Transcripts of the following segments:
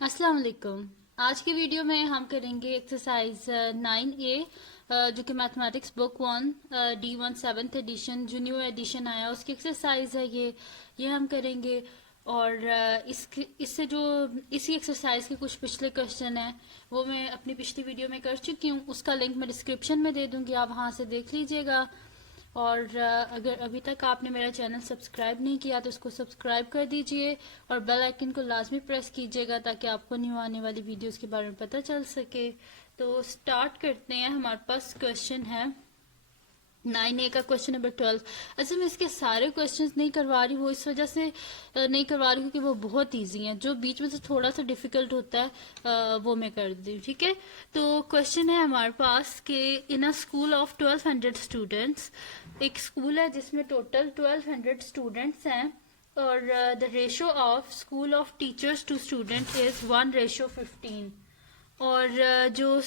अस्सलाम वालेकुम। आज की वीडियो में हम करेंगे एक्सरसाइज 9A जो कि mathematics book 1 D1 7th edition जो न्यू एडिशन आया उसकी एक्सरसाइज है ये हम करेंगे। और इससे जो इसी एक्सरसाइज के कुछ पिछले क्वेश्चन हैं वो मैं अपनी पिछली वीडियो में कर चुकी हूँ, उसका लिंक मैं डिस्क्रिप्शन में दे दूँगी, आप वहाँ से देख लीजिएगा। और अगर अभी तक आपने मेरा चैनल सब्सक्राइब नहीं किया तो उसको सब्सक्राइब कर दीजिए और बेल आइकन को लाजमी प्रेस कीजिएगा ताकि आपको न्यू आने वाली वीडियोस के बारे में पता चल सके। तो स्टार्ट करते हैं। हमारे पास क्वेश्चन है 9A का क्वेश्चन नंबर 12। अच्छा, मैं इसके सारे क्वेश्चंस नहीं करवा रही, वो इस वजह से नहीं करवा रही क्योंकि वो बहुत इजी हैं। जो बीच में से थोड़ा सा डिफिकल्ट होता है वो मैं कर दी, ठीक है। तो क्वेश्चन है हमारे पास कि in a school of 1200 students, एक स्कूल है जिसमें टोटल 1200 स्टूडेंट्स हैं और the ratio of school of teachers to student is 1:15। और जो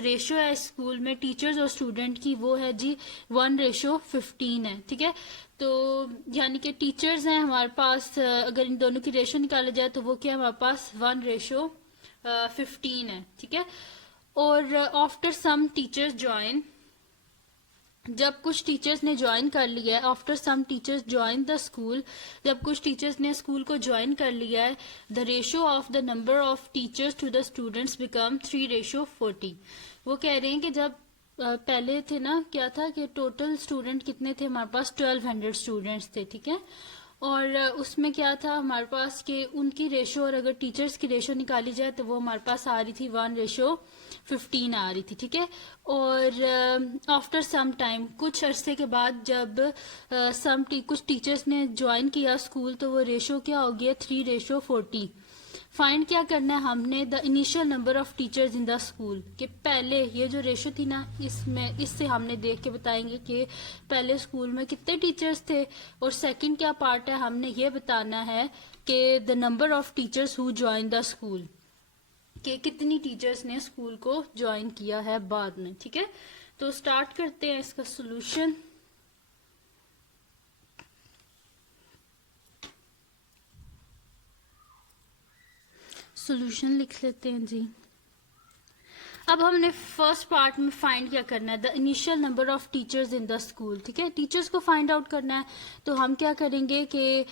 रेशो है स्कूल में टीचर्स और स्टूडेंट की वो है जी 1:15 है, ठीक है। तो यानी कि टीचर्स हैं हमारे पास, अगर इन दोनों की रेशो निकाला जाए तो वो क्या है हमारे पास 1:15 है, ठीक है। और आफ्टर सम टीचर्स ज्वाइन, जब कुछ टीचर्स ने ज्वाइन कर लिया है, after some teachers join the school, जब कुछ टीचर्स ने स्कूल को ज्वाइन कर लिया है, the ratio of the number of teachers to the students become 3:40। वो कह रहे हैं कि जब पहले थे ना, क्या था कि टोटल स्टूडेंट कितने थे हमारे पास, 1200 स्टूडेंट्स थे, ठीक है। और उसमें क्या था हमारे पास कि उनकी रेशो और अगर टीचर्स की रेशो निकाली जाए तो वो हमारे पास आ रही थी 1:15 आ रही थी, ठीक है। और आफ्टर सम टाइम, कुछ अरसे के बाद जब कुछ टीचर्स ने ज्वाइन किया स्कूल तो वो रेशो क्या हो गया 3:40। फाइंड क्या करना है हमने, the initial number of teachers in the school, कि पहले ये जो रेशो थी ना इसमें इससे हमने देख के बताएंगे कि पहले स्कूल में कितने टीचर्स थे। और सेकंड क्या पार्ट है, हमने ये बताना है कि the number of teachers who join the school, कि कितनी टीचर्स ने स्कूल को ज्वाइन किया है बाद में, ठीक है। तो स्टार्ट करते हैं इसका सोल्यूशन। सोल्यूशन लिख लेते हैं जी। अब हमने फर्स्ट पार्ट में फाइंड क्या करना है, the initial number of teachers in the school, ठीक है। टीचर्स को फाइंड आउट करना है तो हम क्या करेंगे कि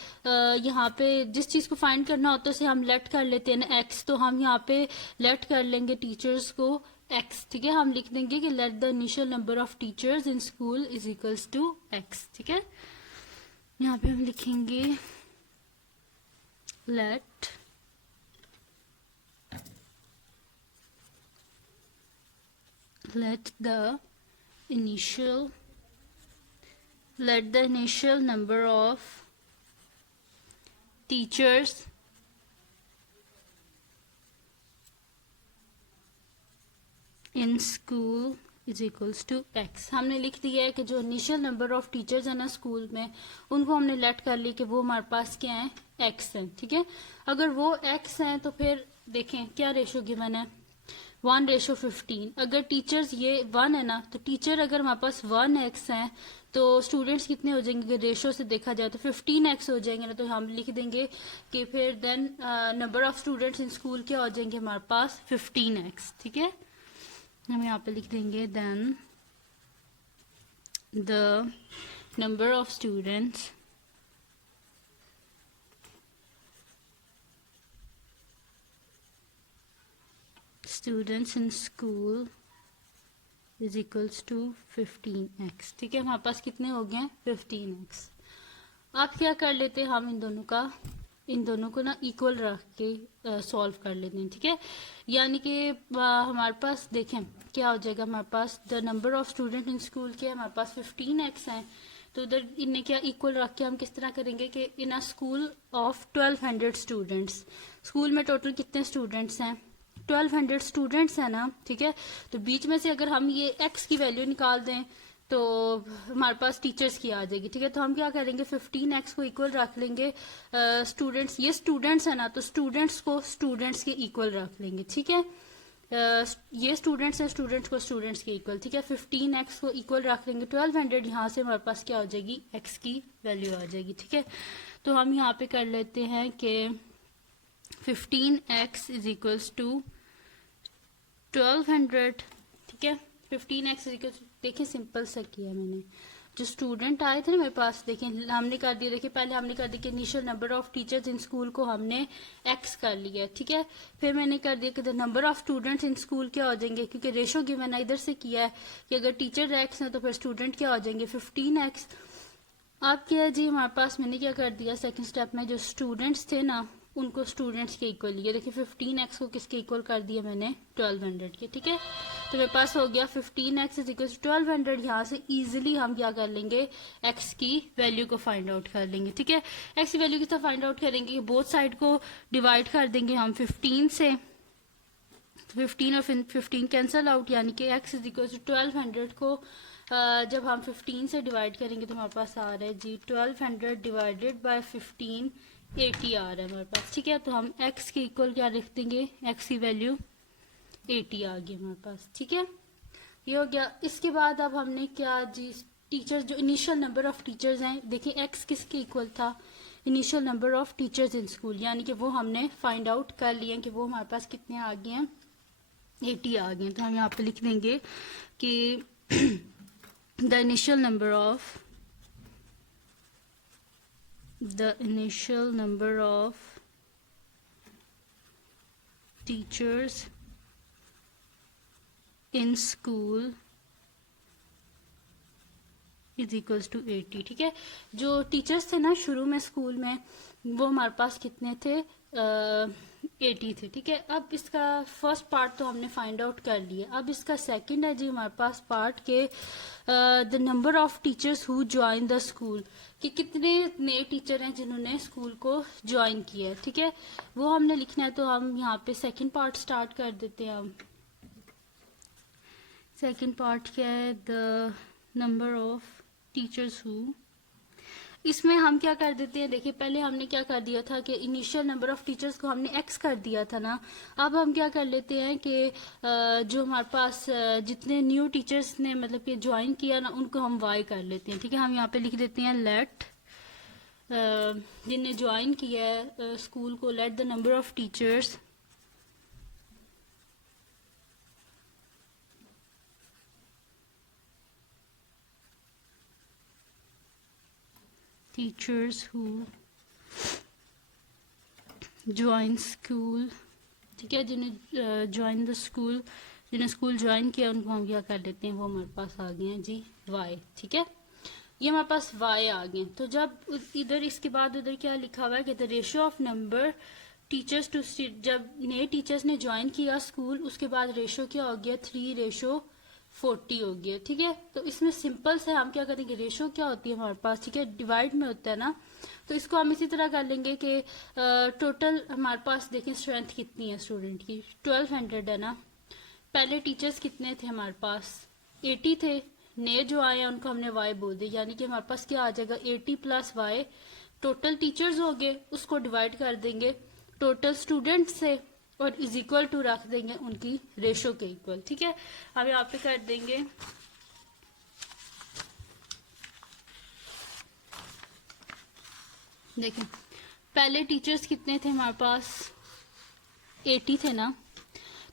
यहाँ पे जिस चीज को फाइंड करना होता है उसे हम लेट कर लेते हैं ना एक्स, तो हम यहाँ पे लेट कर लेंगे टीचर्स को एक्स, ठीक है। हम लिख देंगे कि let the initial number of teachers in school is equals to x, ठीक है। यहाँ पे हम लिखेंगे let let the initial number of teachers in school is equals to x। हमने लिख दिया है कि जो इनिशियल नंबर ऑफ टीचर्स है ना स्कूल में उनको हमने लेट कर ली कि वो हमारे पास क्या है, x है, ठीक है। अगर वो x है तो फिर देखें क्या रेशो गिवन है 1:15। अगर टीचर्स ये 1 है ना तो टीचर अगर हमारे पास 1x है तो स्टूडेंट्स कितने हो जाएंगे, रेशो से देखा जाए तो 15x हो जाएंगे ना, तो हम लिख देंगे कि फिर then number of students in school क्या हो जाएंगे हमारे पास 15x, ठीक है। हम यहाँ पे लिख देंगे then the number of students in school is equals to 15x, ठीक है। हमारे पास कितने हो गए 15x। अब क्या कर लेते हैं हम इन दोनों को ना इक्वल रख के सॉल्व कर लेते हैं, ठीक है। यानी कि हमारे पास देखें क्या हो जाएगा, हमारे पास the number of student in school के हमारे पास 15x है, तो उधर इन्हें क्या इक्वल रख के हम किस तरह करेंगे कि in a school of 1200 students, school में टोटल कितने स्टूडेंट्स हैं 1200 स्टूडेंट्स है ना, ठीक है। तो बीच में से अगर हम ये x की वैल्यू निकाल दें तो हमारे पास टीचर्स की आ जाएगी, ठीक है। तो हम क्या करेंगे 15x को इक्वल रख लेंगे, स्टूडेंट्स ये स्टूडेंट्स है ना तो स्टूडेंट्स को स्टूडेंट्स के इक्वल रख लेंगे, ठीक है। ये स्टूडेंट्स हैं, स्टूडेंट्स को स्टूडेंट्स के इक्वल, ठीक है। 15x को इक्वल रख लेंगे 1200, यहाँ से हमारे पास क्या हो जाएगी x की वैल्यू आ जाएगी, ठीक है। तो हम यहाँ पे कर लेते हैं कि 15x इज इक्वल्स टू 1200, ठीक है। 15x इज इक्वल्स, देखिए सिंपल सा किया मैंने। जो स्टूडेंट आए थे ना मेरे पास, देखें हमने कर दिया, देखिए पहले हमने कर दिया कि initial number of teachers in school को हमने x कर लिया, ठीक है। फिर मैंने कर दिया कि the number of students in school क्या हो जाएंगे, क्योंकि रेशो गिवन मैंने इधर से किया है कि अगर टीचर x है तो फिर स्टूडेंट क्या हो जाएंगे 15x। अब क्या है जी, हमारे पास मैंने क्या कर दिया सेकंड स्टेप में, जो स्टूडेंट्स थे ना उनको स्टूडेंट्स के इक्वल लिया। देखिए 15x को किसके इक्वल कर दिया मैंने 1200 के, ठीक है। तो मेरे पास हो गया 15x इज इक्वल टू 1200। यहाँ से इजीली हम क्या कर लेंगे, x की वैल्यू को फाइंड आउट कर लेंगे, ठीक है। x की वैल्यू किस तरह फाइंड आउट करेंगे, बोथ साइड को डिवाइड कर देंगे हम 15 से, 15 और 15 कैंसल आउट, यानी कि x इज इक्वल टू 1200 को जब हम 15 से डिवाइड करेंगे तो हमारे पास आ रहा है जी 1200 डिवाइडेड बाय 15, 80 आ रहा है हमारे पास, ठीक है। तो हम x के इक्वल क्या लिख देंगे, x की वैल्यू 80 आ गई हमारे पास, ठीक है। ये हो गया। इसके बाद अब हमने क्या जी, टीचर्स जो इनिशियल नंबर ऑफ टीचर्स हैं, देखिए x किसके इक्वल था, initial number of teachers in school, यानी कि वो हमने फाइंड आउट कर लिए कि वो हमारे पास कितने आ गए हैं, 80 आ गए। तो हम यहाँ पे लिख देंगे कि the initial number of teachers in school is equals to 80, ठीक है। जो टीचर्स थे ना शुरू में स्कूल में, वो हमारे पास कितने थे, 80 थे, ठीक है। अब इसका फर्स्ट पार्ट तो हमने फाइंड आउट कर लिया। अब इसका सेकंड है जी हमारे पास पार्ट के the number of teachers who join the school, कि कितने नए टीचर हैं जिन्होंने स्कूल को ज्वाइन किया है, ठीक है। वो हमने लिखना है। तो हम यहाँ पे सेकंड पार्ट स्टार्ट कर देते हैं। हम सेकंड पार्ट क्या है, the number of teachers who, इसमें हम क्या कर देते हैं, देखिए पहले हमने क्या कर दिया था कि इनिशियल नंबर ऑफ टीचर्स को हमने x कर दिया था ना। अब हम क्या कर लेते हैं कि जो हमारे पास जितने न्यू टीचर्स ने मतलब कि ज्वाइन किया ना, उनको हम y कर लेते हैं, ठीक है। हम यहाँ पे लिख देते हैं लेट, जिनने ज्वाइन किया है स्कूल को, let the number of teachers who join school, ठीक है। जिन्हें ज्वाइन द स्कूल, जिन्हें स्कूल ज्वाइन किया उनको हम क्या कर लेते हैं, वो हमारे पास आ गए हैं जी y, ठीक है। ये हमारे पास y आ गए। तो जब इधर इसके बाद उधर क्या लिखा हुआ है कि the ratio of number teachers to, जब नए टीचर्स ने ज्वाइन किया स्कूल, उसके बाद रेशियो क्या हो गया, 3:40 हो गया, ठीक है। तो इसमें सिंपल से हम क्या करेंगे, रेशियो क्या होती है हमारे पास, ठीक है, डिवाइड में होता है ना। तो इसको हम इसी तरह कर लेंगे कि टोटल हमारे पास देखें स्ट्रेंथ कितनी है स्टूडेंट की, 1200 है ना। पहले टीचर्स कितने थे हमारे पास, 80 थे। नए जो आए हैं उनको हमने y बोल दिया, यानी कि हमारे पास क्या आ जाएगा 80 प्लस y, टोटल टीचर्स हो गए, उसको डिवाइड कर देंगे टोटल स्टूडेंट से और इज इक्वल टू रख देंगे उनकी रेशो के इक्वल, ठीक है। अब यहाँ पे कर देंगे देखें पहले टीचर्स कितने थे हमारे पास, 80 थे ना।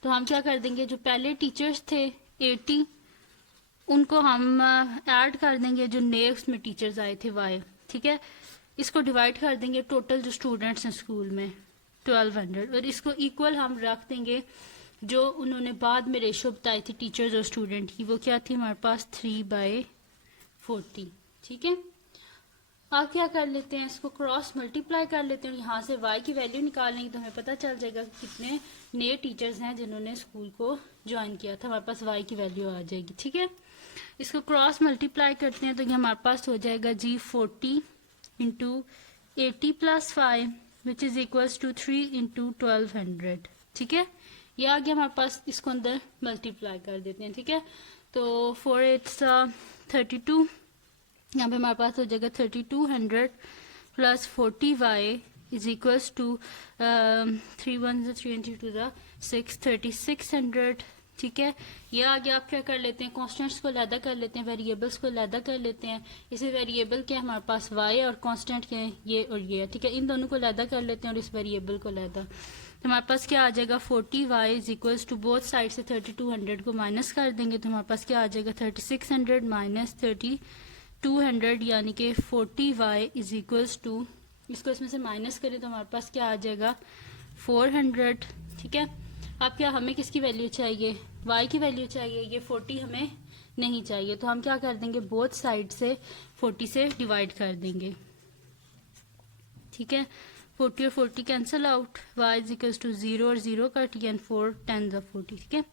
तो हम क्या कर देंगे, जो पहले टीचर्स थे 80, उनको हम ऐड कर देंगे जो नए उसमें टीचर्स आए थे y, ठीक है। इसको डिवाइड कर देंगे टोटल जो स्टूडेंट्स हैं स्कूल में 1200, और इसको इक्वल हम रख देंगे जो उन्होंने बाद में रेशो बताई थी टीचर्स और स्टूडेंट की, वो क्या थी हमारे पास 3/40, ठीक है। अब क्या कर लेते हैं, इसको क्रॉस मल्टीप्लाई कर लेते हैं, यहाँ से y की वैल्यू निकालेंगे तो हमें पता चल जाएगा कि कितने नए टीचर्स हैं जिन्होंने स्कूल को ज्वाइन किया था, हमारे पास y की वैल्यू आ जाएगी, ठीक है। इसको क्रॉस मल्टीप्लाई करते हैं तो ये हमारे पास हो जाएगा जी 40 into 80 plus 5 which is equals to 3 into 1200, ठीक है। ये आ गया हमारे पास, इसको अंदर मल्टीप्लाई कर देते हैं, ठीक है। तो 4 8 32, यहाँ पे हमारे पास हो जाएगा 3200 plus 40y is equals to 3 1 3 2 6 3600 ठीक है। ये आगे आप क्या कर लेते हैं, कॉन्स्टेंट्स को अलहदा कर लेते हैं, वेरिएबल्स को अलहदा कर लेते हैं। इसे वेरिएबल क्या है हमारे पास y और कांस्टेंट क्या है ये और ये है, ठीक है। इन दोनों को अलहदा कर लेते हैं और इस वेरिएबल को अलहदा, तो हमारे पास क्या आ जाएगा 40y is equals to both side से 3200 को माइनस कर देंगे तो हमारे पास क्या आ जाएगा 3600 माइनस 3200 यानी कि 40y इज इक्वल्स टू, इसको इसमें से माइनस करें तो हमारे पास क्या आ जाएगा 400, ठीक है। अब क्या हमें किसकी वैल्यू चाहिए, y की वैल्यू चाहिए, ये 40 हमें नहीं चाहिए, तो हम क्या कर देंगे बोथ साइड से 40 से डिवाइड कर देंगे, ठीक है। 40 और 40 cancel out, y is equals to 0 और 0 कट गया, 4 10 द 40, ठीक है।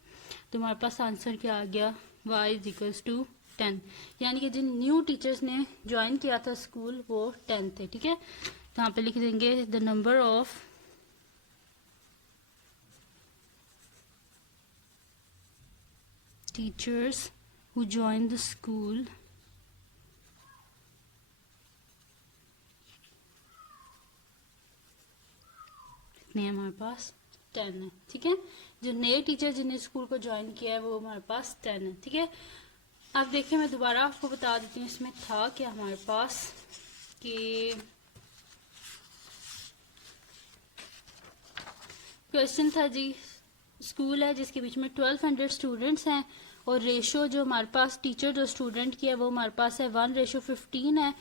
तो हमारे पास आंसर क्या आ गया y इज इक्वल्स टू 10, यानी कि जिन न्यू टीचर्स ने ज्वाइन किया था स्कूल वो 10 थे, ठीक है। तो यहाँ पे लिख देंगे the number of teachers who joined the school इतने हमारे पास 10 है, ठीक है। जो नए टीचर जिन्हें स्कूल को ज्वाइन किया है वो हमारे पास 10 है, ठीक है। अब देखिए मैं दोबारा आपको बता देती हूँ इसमें था क्या हमारे पास कि क्वेश्चन था जी, स्कूल है जिसके बीच में 1200 स्टूडेंट्स हैं और रेशो जो हमारे पास टीचर जो स्टूडेंट की है वो हमारे पास है 1:15 है।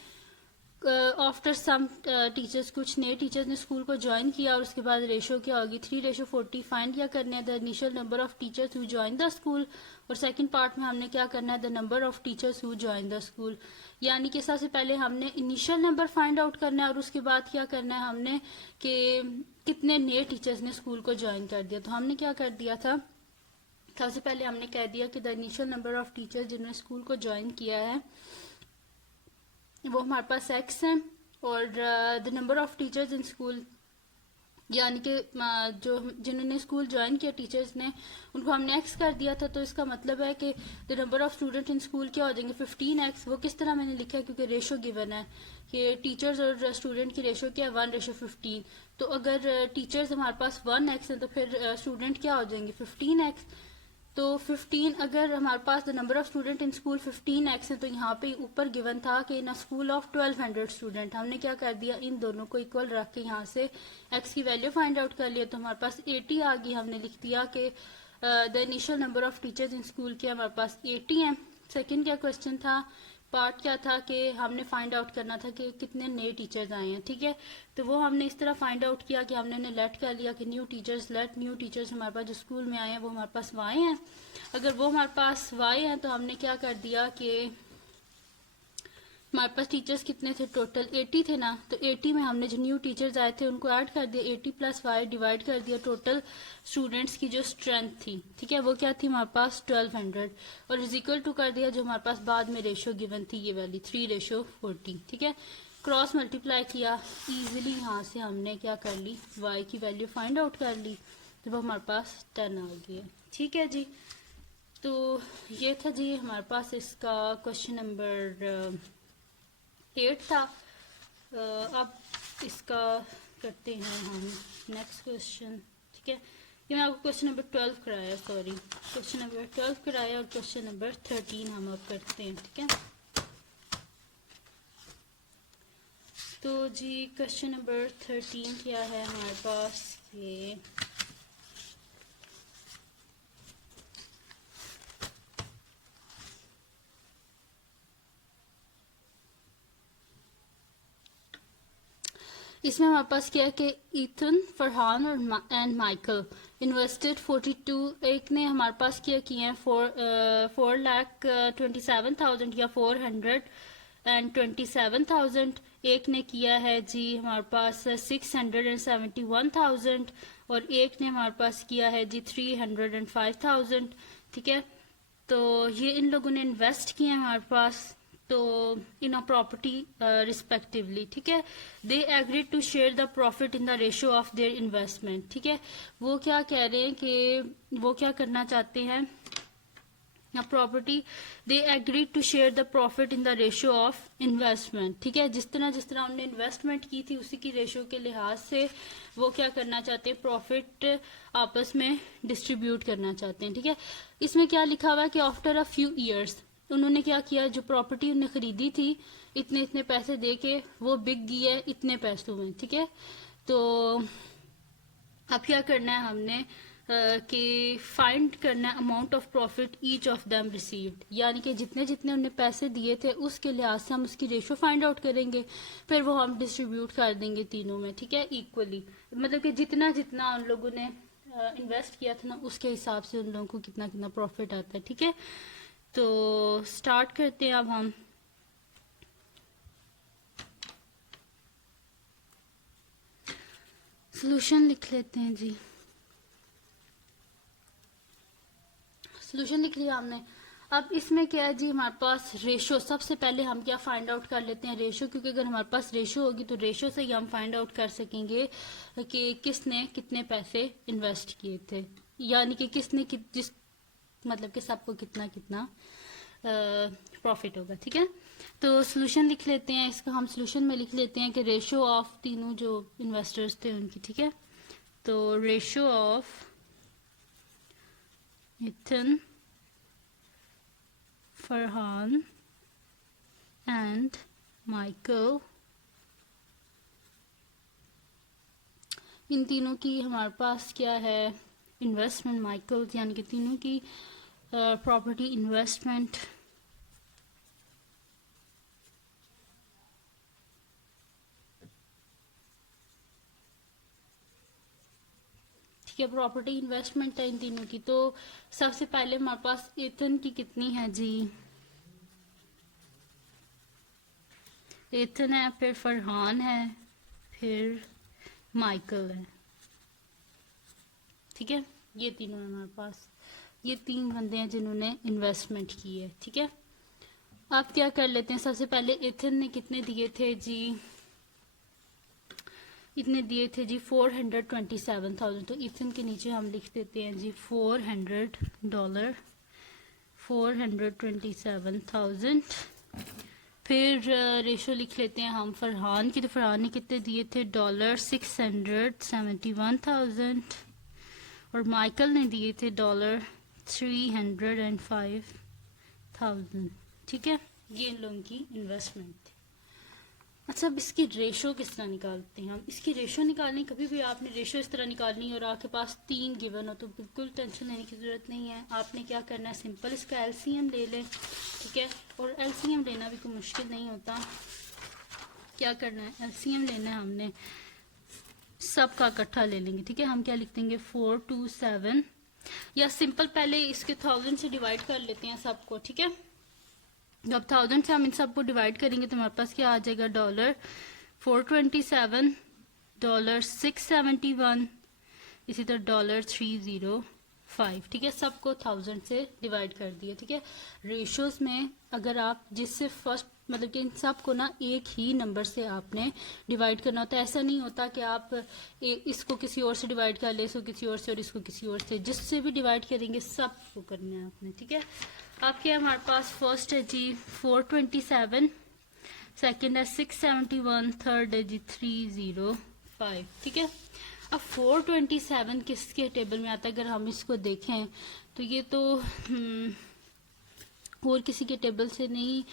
आफ्टर सम टीचर्स, कुछ नए टीचर्स ने स्कूल को ज्वाइन किया और उसके बाद रेशो क्या होगी 3:40 फाइंड क्या करना है the initial number of teachers who join the school, और सेकंड पार्ट में हमने क्या करना है the number of teachers who join the school, यानी कि सबसे पहले हमने इनिशियल नंबर फाइंड आउट करना है और उसके बाद क्या करना है हमने कि कितने नए टीचर्स ने स्कूल को ज्वाइन कर दिया। तो हमने क्या कर दिया था, सबसे पहले हमने कह दिया कि the initial number of teachers जिन्होंने स्कूल को ज्वाइन किया है वो हमारे पास x है और the number of teachers in school, यानी कि जो जिन्होंने स्कूल ज्वाइन किया टीचर्स ने उनको हमने x कर दिया था, तो इसका मतलब है कि the number of student in school क्या हो जाएंगे 15x। वो किस तरह मैंने लिखा है क्योंकि रेशो गिवन है कि टीचर्स और स्टूडेंट की रेशो क्या है 1:15, तो अगर टीचर्स हमारे पास 1x है तो फिर स्टूडेंट क्या हो जाएंगे 15x। तो 15 अगर हमारे पास the number of student in school 15x है तो यहाँ पे ऊपर गिवन था कि इन स्कूल ऑफ 1200 स्टूडेंट, हमने क्या कर दिया इन दोनों को इक्वल रख के यहाँ से x की वैल्यू फाइंड आउट कर लिया, तो हमारे पास 80 आ गई। हमने लिख दिया कि the initial number of teachers in school के हमारे पास 80 है। सेकंड क्या क्वेश्चन था, पार्ट क्या था कि हमने फाइंड आउट करना था कि कितने नए टीचर्स आए हैं, ठीक है। तो वो हमने इस तरह फाइंड आउट किया कि हमने उन्हें लेट कर लिया कि न्यू टीचर्स हमारे पास जो स्कूल में आए हैं वो हमारे पास वाई हैं। अगर वो हमारे पास वाई हैं तो हमने क्या कर दिया कि हमारे पास टीचर्स कितने थे टोटल 80 थे ना, तो 80 में हमने जो न्यू टीचर्स आए थे उनको ऐड कर दिया, 80 प्लस वाई डिवाइड कर दिया टोटल स्टूडेंट्स की जो स्ट्रेंथ थी, ठीक है, वो क्या थी हमारे पास 1200 और इज इक्वल टू कर दिया जो हमारे पास बाद में रेशो गिवन थी ये वाली 3:40, ठीक है। क्रॉस मल्टीप्लाई किया इजीली, यहाँ से हमने क्या कर ली वाई की वैल्यू फाइंड आउट कर ली, तो वो हमारे पास 10 आ गई है, ठीक है जी। तो ये था जी हमारे पास इसका क्वेश्चन नंबर 8 था। अब इसका करते हैं हम नेक्स्ट क्वेश्चन, ठीक है। ये मैं आपको क्वेश्चन नंबर 12 कराया, सॉरी क्वेश्चन नंबर 12 कराया और क्वेश्चन नंबर 13 हम अब करते हैं, ठीक है। तो जी क्वेश्चन नंबर 13 क्या है हमारे पास, ये इसमें हमारे पास क्या है कि ईथन, फरहान और एंड माइकल इन्वेस्टेड 42, एक ने हमारे पास क्या किए हैं 4,27,000 या 427,000, एक ने किया है जी हमारे पास 671,000 और एक ने हमारे पास किया है जी 305,000, ठीक है। तो ये इन लोगों ने इन्वेस्ट किए हैं हमारे पास तो इन अ प्रॉपर्टी रिस्पेक्टिवली, ठीक है। They agreed to share the profit in the ratio of their investment, ठीक है। वो क्या कह रहे हैं कि वो क्या करना चाहते हैं, या property they agreed to share the profit in the ratio of investment. ठीक है, जिस तरह उन्होंने इन्वेस्टमेंट की थी उसी की रेशियो के लिहाज से वो क्या करना चाहते हैं, प्रॉफिट आपस में डिस्ट्रीब्यूट करना चाहते हैं। ठीक है, इसमें क्या लिखा हुआ है कि आफ्टर अ फ्यू ईयर्स उन्होंने क्या किया, जो प्रॉपर्टी उन्हें खरीदी थी इतने इतने पैसे दे के वो बिक गई है इतने पैसों में। ठीक है, तो अब क्या करना है हमने कि फाइंड करना है amount of profit each of them received, यानी कि जितने जितने उन्हें पैसे दिए थे उसके लिहाज से हम उसकी रेशो फाइंड आउट करेंगे, फिर वो हम डिस्ट्रीब्यूट कर देंगे तीनों में। ठीक है, इक्वली, मतलब कि जितना जितना उन लोगों ने इन्वेस्ट किया था ना उसके हिसाब से उन लोगों को कितना कितना प्रॉफिट आता है। ठीक है, तो स्टार्ट करते हैं अब हम। सोल्यूशन लिख लेते हैं जी। सोल्यूशन लिख लिया हमने। अब इसमें क्या है जी, हमारे पास रेशो, सबसे पहले हम क्या फाइंड आउट कर लेते हैं रेशो, क्योंकि अगर हमारे पास रेशो होगी तो रेशो से ही हम फाइंड आउट कर सकेंगे कि किसने कितने पैसे इन्वेस्ट किए थे, यानी कि किसने जिस मतलब कि सबको कितना कितना प्रॉफिट होगा। ठीक है, तो सोल्यूशन लिख लेते हैं इसका। हम सोल्यूशन में लिख लेते हैं कि रेशो ऑफ तीनों जो इन्वेस्टर्स थे उनकी। ठीक है, तो ratio of Ethan, Farhan and Michael, इन तीनों की हमारे पास क्या है, इन्वेस्टमेंट। माइकल यानी कि तीनों की प्रॉपर्टी इन्वेस्टमेंट ठीक है, प्रॉपर्टी इन्वेस्टमेंट है इन तीनों की। तो सबसे पहले हमारे पास एथन की कितनी है जी, एथन है, फिर फरहान है, फिर माइकल है। ठीक है, ये तीनों है हमारे पास, ये तीन बंदे हैं जिन्होंने इन्वेस्टमेंट की है। ठीक है, आप क्या कर लेते हैं, सबसे पहले एथन ने कितने दिए थे जी, इतने दिए थे जी 427,000। तो इथन के नीचे हम लिख देते हैं जी $400, 427,000। फिर रेशो लिख लेते हैं हम फरहान की। तो फरहान ने कितने दिए थे, $671,000 और माइकल ने दिए थे $305,000। ठीक है, ये इन लोगों की इन्वेस्टमेंट थी। अच्छा, अब इसकी रेशो किस तरह निकालते हैं हम, इसकी रेशो निकालनी, कभी भी आपने रेशो इस तरह निकालनी और आपके पास 3 गिवन हो तो बिल्कुल टेंशन लेने की ज़रूरत नहीं है। आपने क्या करना है, सिंपल इसका एलसीएम ले लें। ठीक है, और एलसीएम लेना भी कोई मुश्किल नहीं होता। क्या करना है, एलसीएम लेना है हमने, सब का इकट्ठा ले लेंगे। ठीक है, हम क्या लिख देंगे 427, या सिंपल पहले इसके 1000 से डिवाइड कर लेते हैं सबको। ठीक है, जब 1000 से हम इन सबको डिवाइड करेंगे तो हमारे पास क्या आ जाएगा, $427, $671, इसी तरह $305। ठीक है, सबको 1000 से डिवाइड कर दिया। ठीक है, रेशियोज में अगर आप जिससे फर्स्ट मतलब कि इन सब को ना एक ही नंबर से आपने डिवाइड करना होता है। ऐसा नहीं होता कि आप इसको किसी और से डिवाइड कर ले, इसको किसी और से और इसको किसी और से, जिससे भी डिवाइड करेंगे सबको करना है आपने। ठीक है, आपके हमारे पास फर्स्ट है जी 427, सेकंड है 671, थर्ड है जी 305। ठीक है, अब 427 किसके टेबल में आता है, अगर हम इसको देखें तो ये तो और किसी के टेबल से नहीं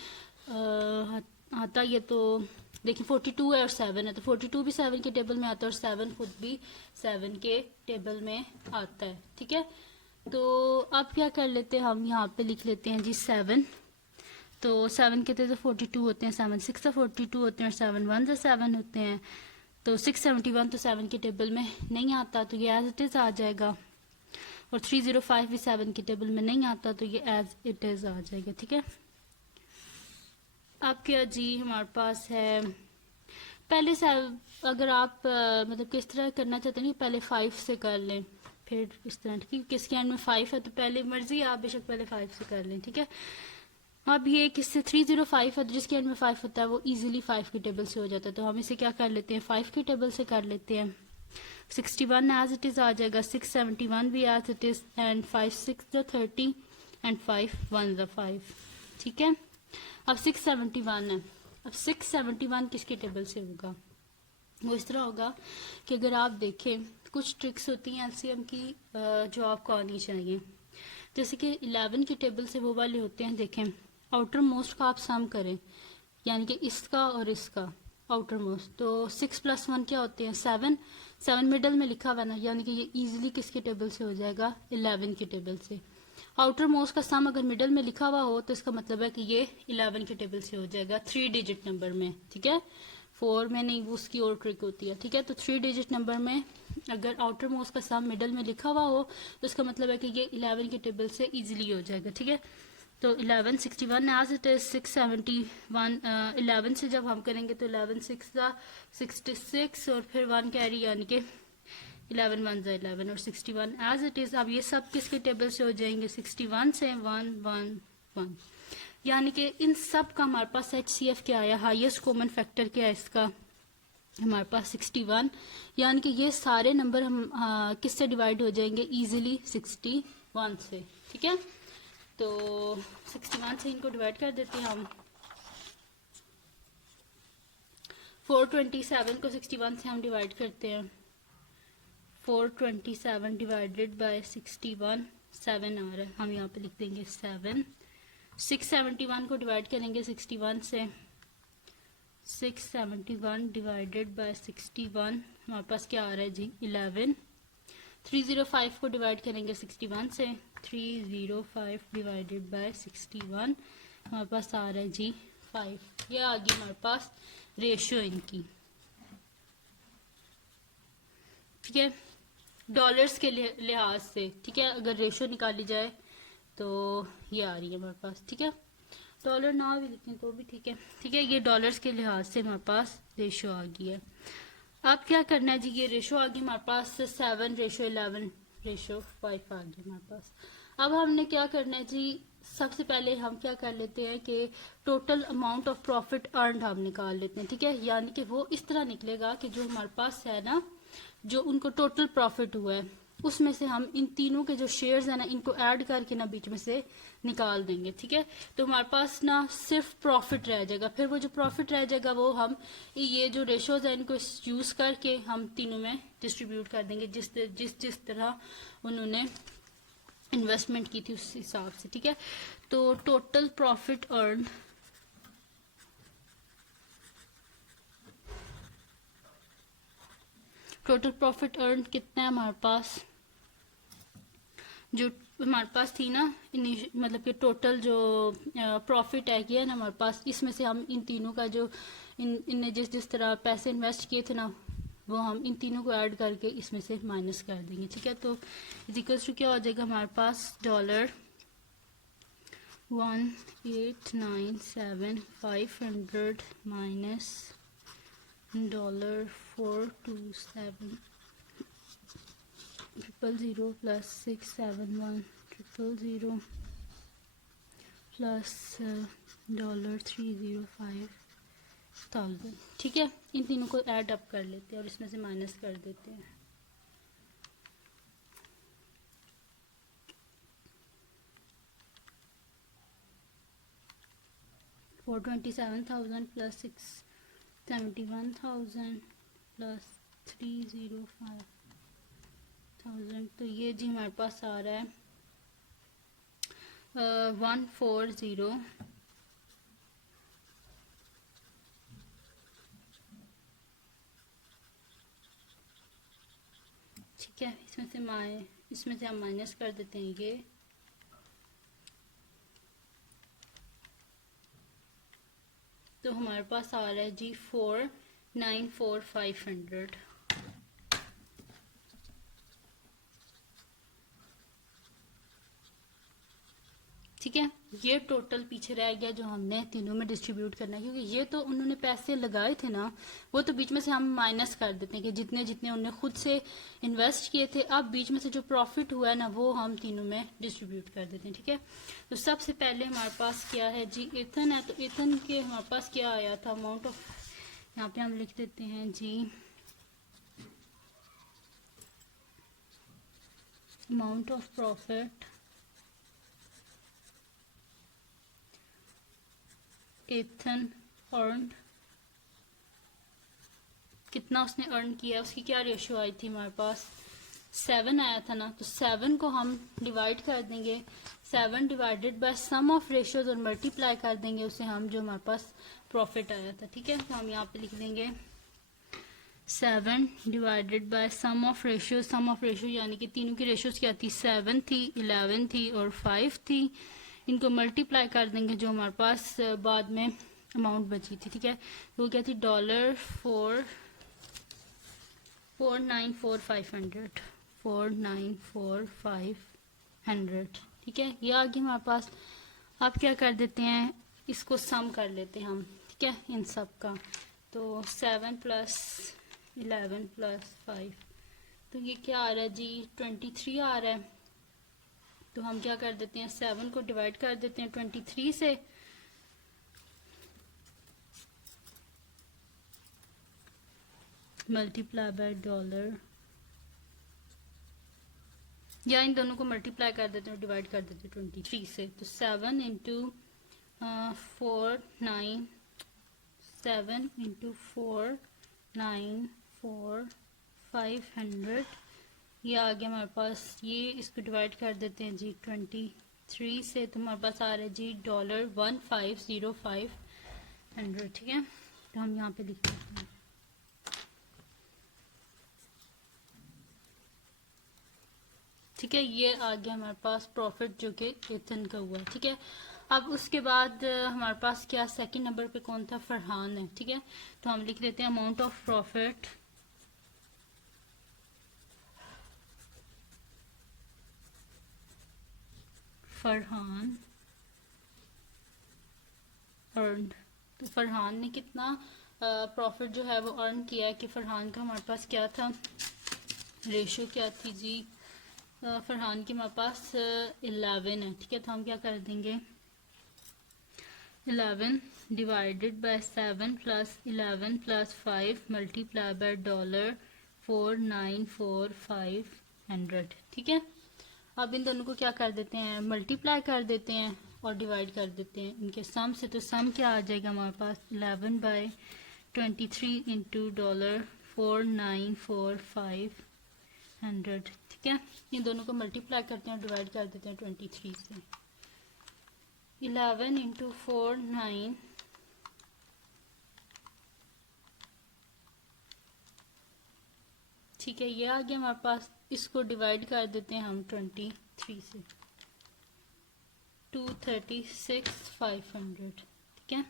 आता। ये तो देखिए 42 है और 7 है, तो 42 भी 7 के टेबल में आता है और 7 खुद भी 7 के टेबल में आता है। ठीक है, तो अब क्या कर लेते हैं, हम यहाँ पे लिख लेते हैं जी 7। तो 7 के तो 42 होते हैं, 7 6 42 होते हैं और 7 1 7 होते हैं। तो 671 तो 7 के टेबल में नहीं आता, तो ये एज इट इज आ जाएगा। और 305 भी 7 के टेबल में नहीं आता, तो ये एज इट इज आ जाएगा। ठीक है, अब क्या जी हमारे पास है, पहले से अगर आप मतलब किस तरह करना चाहते हैं, पहले 5 से कर लें, फिर इस तरह। ठीक है, किसके एंड में 5 है तो पहले मर्जी आप बेशक पहले 5 से कर लें। ठीक है, अब ये किससे 305 है तो जिसके एंड में 5 होता है वो इजीली 5 के टेबल से हो जाता है। तो हम इसे क्या कर लेते हैं, 5 के टेबल से कर लेते हैं। 61 एज इट इज आ जाएगा, 671 भी as it is, and 5 6 30 and 5 1 ज़ा 5, ठीक है। अब 671 है। अब 671 किसके टेबल से होगा? वो इस तरह होगा कि अगर आप देखें, कुछ ट्रिक्स होती हैं एलसीएम की जो आपको आनी चाहिए। जैसे कि 11 की टेबल से वो वाले होते हैं, देखें आउटर मोस्ट का आप सम करें, यानी कि इसका और इसका आउटर मोस्ट, तो 6 + 1 क्या होते हैं? 7। 7 मिडल में लिखा हुआ ना, यानी कि ये इजीली किसके टेबल से हो जाएगा? 11 की टेबल से। आउटर मोस्ट का सम अगर मिडल में लिखा हुआ हो तो इसका मतलब है कि ये 11 के टेबल से हो जाएगा, 3 डिजिट नंबर में, ठीक है। 4 में नहीं, वो उसकी और ट्रिक होती है, ठीक है। तो 3 डिजिट नंबर में अगर आउटर मोस्ट का सम मिडल में लिखा हुआ हो तो इसका मतलब है कि ये 11 के टेबल से इजीली हो जाएगा, ठीक है। तो 11 61 एज इट इज 671, 11 से जब हम करेंगे तो 11 6 66 और फिर 1 कैरी, यानी कि 11 1 11 और 61 एज इट इज। अब ये सब किसके टेबल से हो जाएंगे? 61 से 1 1 1, यानी कि इन सब का हमारे पास HCF क्या आया? हाईएस्ट कॉमन फैक्टर क्या है इसका? हमारे पास 61, यानी कि ये सारे नंबर हम किससे डिवाइड हो जाएंगे? इजीली 61 से, ठीक है। तो 61 से इनको डिवाइड कर देते हैं हम। 427 को 61 से हम डिवाइड करते हैं। 427 डिवाइडेड बाय 61, 7 आ रहा है, हम यहाँ पे लिख देंगे 7। 671 को डिवाइड करेंगे 61 से। 671 डिवाइडेड बाय 61, हमारे पास क्या आ रहा है जी? 11। 305 को डिवाइड करेंगे 61 से। 305 डिवाइडेड बाय 61, हमारे पास आ रहा है जी 5। ये आ गई हमारे पास रेशियो इनकी, ठीक है, डॉलर्स के लिहाज से, ठीक है। अगर रेशियो निकाली जाए तो ये आ रही है हमारे पास, ठीक है। डॉलर ना भी लिखें तो भी ठीक है, ठीक है। ये डॉलर्स के लिहाज से हमारे पास रेशियो आ गई है। अब क्या करना है जी? ये रेशो आ गई हमारे पास 7:11:5 आ गई हमारे पास। अब हमने क्या करना है जी? सबसे पहले हम क्या कर लेते हैं कि total amount of profit earn हम निकाल लेते हैं, ठीक है। यानी कि वो इस तरह निकलेगा कि जो हमारे पास है ना, जो उनको टोटल प्रॉफिट हुआ है उसमें से हम इन तीनों के जो शेयर्स है ना, इनको ऐड करके ना बीच में से निकाल देंगे, ठीक है। तो हमारे पास ना सिर्फ प्रॉफिट रह जाएगा। फिर वो जो प्रॉफिट रह जाएगा वो हम ये जो रेशोज है इनको यूज करके हम तीनों में डिस्ट्रीब्यूट कर देंगे, जिस जिस जिस तरह उन्होंने इन्वेस्टमेंट की थी उस हिसाब से, ठीक है। तो total profit earn, total profit earn कितना है हमारे पास? जो हमारे पास थी ना, मतलब कि टोटल जो प्रॉफिट है किया ना हमारे पास, इसमें से हम इन तीनों का जो इनने जिस जिस तरह पैसे इन्वेस्ट किए थे ना, वो हम इन तीनों को ऐड करके इसमें से माइनस कर देंगे, ठीक है। तो इक्वल्स टू क्या हो जाएगा हमारे पास? $1,897,500 माइनस $427,000 प्लस 671,000 प्लस $305,000, ठीक है। इन तीनों को ऐड अप कर लेते हैं और इसमें से माइनस कर देते हैं। $427,000 प्लस 671,000 प्लस 305,000, तो ये जी हमारे पास आ रहा है 140, ठीक है। इसमें से हम माइनस कर देते हैं ये, तो हमारे पास आ रहा है जी 494,500, ठीक है। ये टोटल पीछे रह गया जो हमने तीनों में डिस्ट्रीब्यूट करना है, क्योंकि ये तो उन्होंने पैसे लगाए थे ना, वो तो बीच में से हम माइनस कर देते हैं कि जितने जितने उन्होंने खुद से इन्वेस्ट किए थे, अब बीच में से जो प्रॉफिट हुआ है ना वो हम तीनों में डिस्ट्रीब्यूट कर देते हैं, ठीक है। तो सबसे पहले हमारे पास क्या है जी? इथन है। तो इथन के हमारे पास क्या आया था? अमाउंट ऑफ, यहाँ पे हम लिख देते हैं the amount of profit Ethan earn, कितना उसने अर्न किया, उसकी क्या रेशियो आई थी हमारे पास, 7 आया था ना, तो 7 को हम डिवाइड कर देंगे, 7 divided by sum of ratios और मल्टीप्लाई कर देंगे उसे हम, जो हमारे पास प्रॉफिट आया था। ठीक है, तो हम यहाँ पे लिख देंगे 7 divided by sum of ratios, sum of ratio यानी कि तीनों की रेशियोज क्या थी, 7 थी, 11 थी और 5 थी, इनको मल्टीप्लाई कर देंगे जो हमारे पास बाद में अमाउंट बची थी। ठीक है, तो वो क्या थी, $494,500, 494,500। ठीक है, ये आ गया हमारे पास। आप क्या कर देते हैं, इसको सम कर लेते हैं हम। ठीक है, इन सब का, तो 7 प्लस 11 प्लस 5, तो ये क्या आ रहा है जी, 23 आ रहा है। तो हम क्या कर देते हैं, 7 को डिवाइड कर देते हैं 23 से, मल्टीप्लाई बाय डॉलर, या इन दोनों को मल्टीप्लाई कर देते हैं, डिवाइड कर देते हैं 23 से, तो 7 इंटू 4 500, ये आ गया हमारे पास। ये इसको डिवाइड कर देते हैं जी 23 से, तो हमारे पास आ रहा है जी $150500। ठीक है, तो हम यहाँ पे लिख देते हैं। ठीक है, ये आ गया हमारे पास प्रॉफिट जो कि एथन का हुआ। ठीक है, अब उसके बाद हमारे पास क्या, सेकंड नंबर पे कौन था, फरहान है। ठीक है, तो हम लिख देते हैं amount of profit Farhan earned. तो फरहान ने कितना प्रॉफिट जो है वो अर्न किया है, कि फरहान का हमारे पास क्या था, रेशियो क्या थी जी, फरहान की हमारे पास 11 है। ठीक है, तो हम क्या कर देंगे, 11 divided by 7 plus 11 plus 5 multiply by $494,500। ठीक है, अब इन दोनों को क्या कर देते हैं, मल्टीप्लाई कर देते हैं और डिवाइड कर देते हैं इनके सम से, तो सम क्या आ जाएगा हमारे पास, 11 बाय 23 इंटू $494,500। ठीक है, इन दोनों को मल्टीप्लाई करते हैं और डिवाइड कर देते हैं 23 से, 11 इंटू 49, ठीक है, ये आ गया हमारे पास। इसको डिवाइड कर देते हैं हम 23 से, 236,500। ठीक है,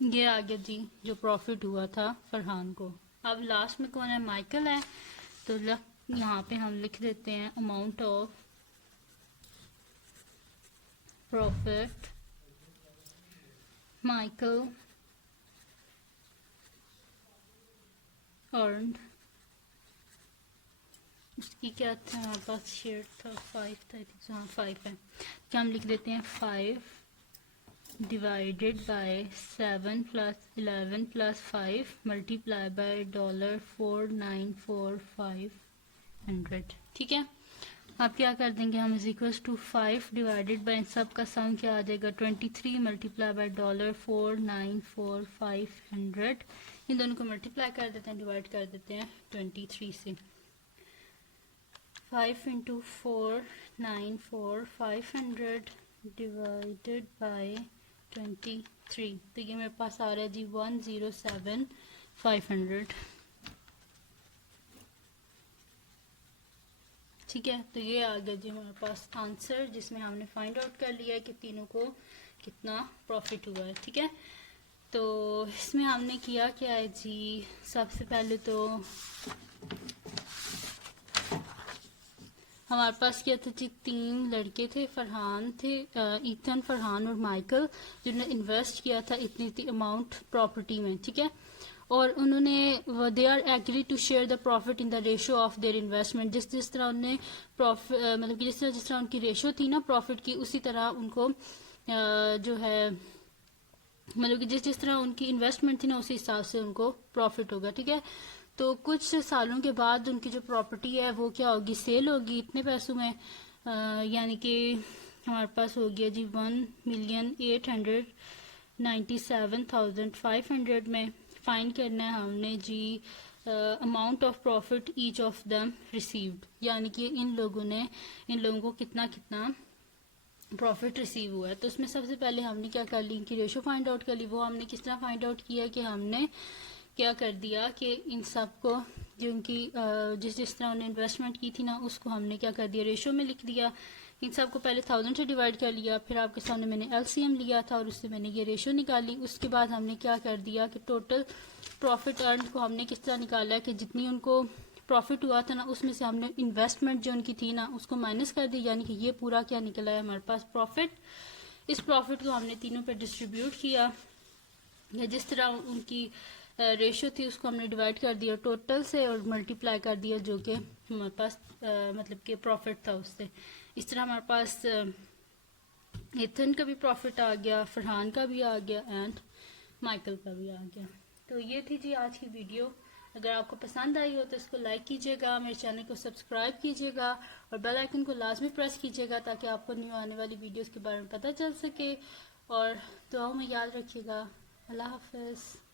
ये आ गया जी जो प्रॉफिट हुआ था फरहान को। अब लास्ट में कौन है, माइकल है, तो यहाँ पे हम लिख देते हैं amount of profit Michael earned. उसकी क्या था हमारे पास, शेयर था 5 था, हाँ 5 है, क्या हम लिख देते हैं 5 divided by 7 plus 11 plus 5 multiply by $494,500। ठीक है, अब क्या कर देंगे हम, is equal to 5 divided by, सब का सम क्या आ जाएगा, 23 मल्टीप्लाई बाय $494,500। इन दोनों को मल्टीप्लाई कर देते हैं, डिवाइड कर देते हैं 23 से, 5 इंटू 494,500 डिवाइडेड बाय 23, तो ये मेरे पास आ रहा है जी 107,500। ठीक है, तो ये आ गया जी हमारे पास आंसर, जिसमें हमने फाइंड आउट कर लिया है कि तीनों को कितना प्रॉफिट हुआ है। ठीक है, तो इसमें हमने किया क्या है जी, सबसे पहले तो हमारे पास क्या था जी, 3 लड़के थे, फरहान थे, ईथन, फरहान और माइकल, जिन्होंने इन्वेस्ट किया था इतनी अमाउंट प्रॉपर्टी में। ठीक है, और उन्होंने they are agree to share the profit in the ratio of their investment. जिस तरह उन्हें प्रॉफिट मतलब कि जिस तरह उनकी रेशियो थी ना प्रॉफिट की, उसी तरह उनको जो है मतलब कि जिस तरह उनकी इन्वेस्टमेंट थी ना, उसी हिसाब से उनको प्रॉफिट होगा। ठीक है, तो कुछ सालों के बाद उनकी जो प्रॉपर्टी है वो क्या होगी, सेल होगी इतने पैसों में, यानी कि हमारे पास हो गया जी 1,897,500 में फाइंड करना है हमने the amount of profit each of them received, यानी कि इन लोगों को कितना कितना प्रॉफिट रिसीव हुआ है। तो उसमें सबसे पहले हमने क्या कर ली, इनकी रेशो फाइंड आउट कर ली। वो हमने किस तरह फाइंड आउट किया कि हमने क्या कर दिया कि इन सब को जो इनकी जिस तरह उन्होंने इन्वेस्टमेंट की थी ना, उसको हमने क्या कर दिया, रेशो में लिख दिया। इन सब को पहले 1000 से डिवाइड कर लिया, फिर आपके सामने मैंने एलसीएम लिया था और उससे मैंने ये रेशो निकाली। उसके बाद हमने क्या कर दिया कि टोटल प्रॉफिट अर्न को हमने किस तरह निकाला कि जितनी उनको प्रॉफिट हुआ था ना, उसमें से हमने इन्वेस्टमेंट जो उनकी थी ना उसको माइनस कर दी, यानी कि ये पूरा क्या निकला है हमारे पास प्रॉफिट। इस प्रॉफिट को हमने तीनों पे डिस्ट्रीब्यूट किया, या जिस तरह उनकी रेशो थी उसको हमने डिवाइड कर दिया टोटल से और मल्टीप्लाई कर दिया जो कि हमारे पास मतलब कि प्रॉफिट था उससे। इस तरह हमारे पास एथन का भी प्रॉफिट आ गया, फरहान का भी आ गया एंड माइकल का भी आ गया। तो ये थी जी आज की वीडियो। अगर आपको पसंद आई हो तो इसको लाइक कीजिएगा, मेरे चैनल को सब्सक्राइब कीजिएगा और बेल आइकन को लाजमी प्रेस कीजिएगा ताकि आपको न्यू आने वाली वीडियोस के बारे में पता चल सके। और दुआओं में याद रखिएगा। अल्लाह हाफिज़।